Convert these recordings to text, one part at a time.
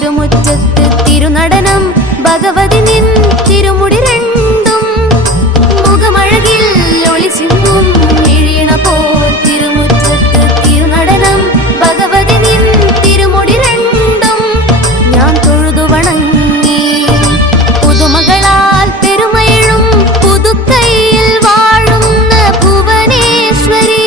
തിരുമുറ്റത്ത് തിരുനടനം ഭഗവതി നിൻ തിരുമുടി രണ്ടും മുഖമഴകിൽ ഒളിച്ചിങ്ങും ഇഴീണ പോൽ തിരുമുറ്റത്ത് തിരുനടനം ഭഗവതി നിൻ തിരുമുടി രണ്ടും ഞാൻ തൊഴുതു വണങ്ങി പുതുമകളാൽ പെരുമയിഴും പുതുക്കൈയിൽ വാഴുന്ന ഭുവനേശ്വരി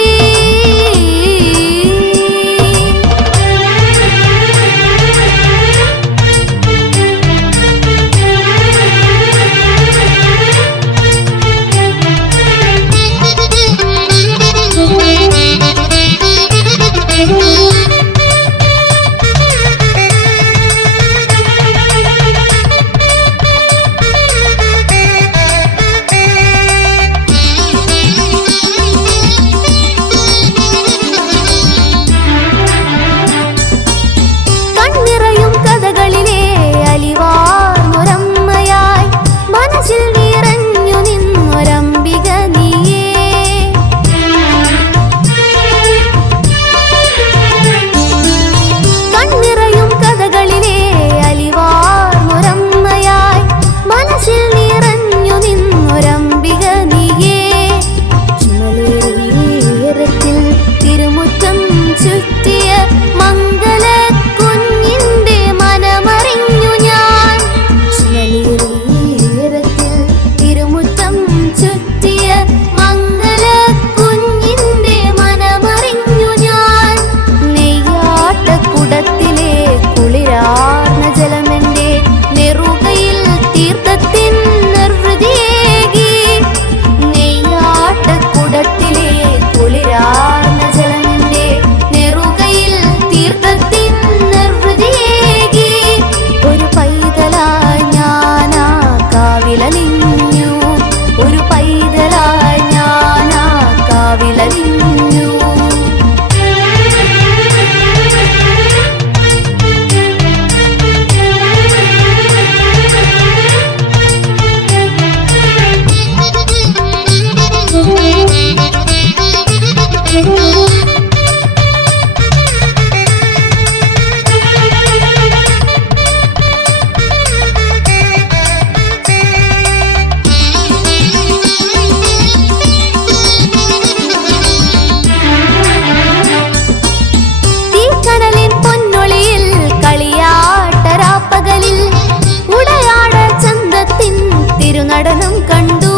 നടനം കണ്ടു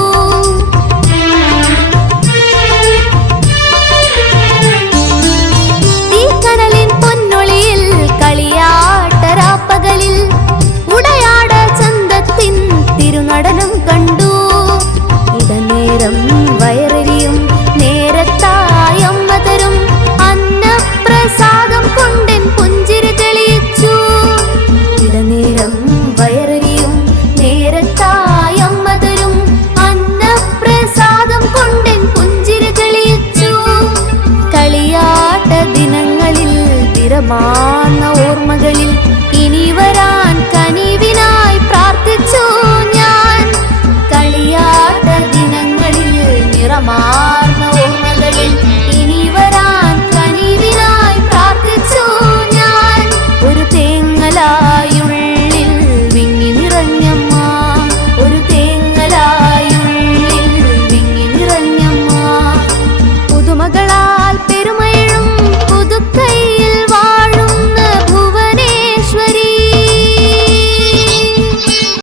തീക്കനലിൻ പൊന്നൊളിയിൽ കളിയാട്ടരാപ്പകലിൽ ഉടയാട ചന്തത്തിൻ തിരുനടനം കണ്ടു ഇടനേരം വയറെരിയും നേരത്തായമ്മ തരും അന്നപ്രസാദം കൊണ്ടെൻ പുഞ്ചിരി തെളിയിച്ചു ഇടനേരം വയറെരിയും നേരത്തായമ്മ തരും അന്നപ്രസാദം കൊണ്ടെൻ പുഞ്ചിരി തെളിയിച്ചു കളിയാട്ട ദിനങ്ങളിൽ തിരമാർന്ന ഓർമ്മകളിൽ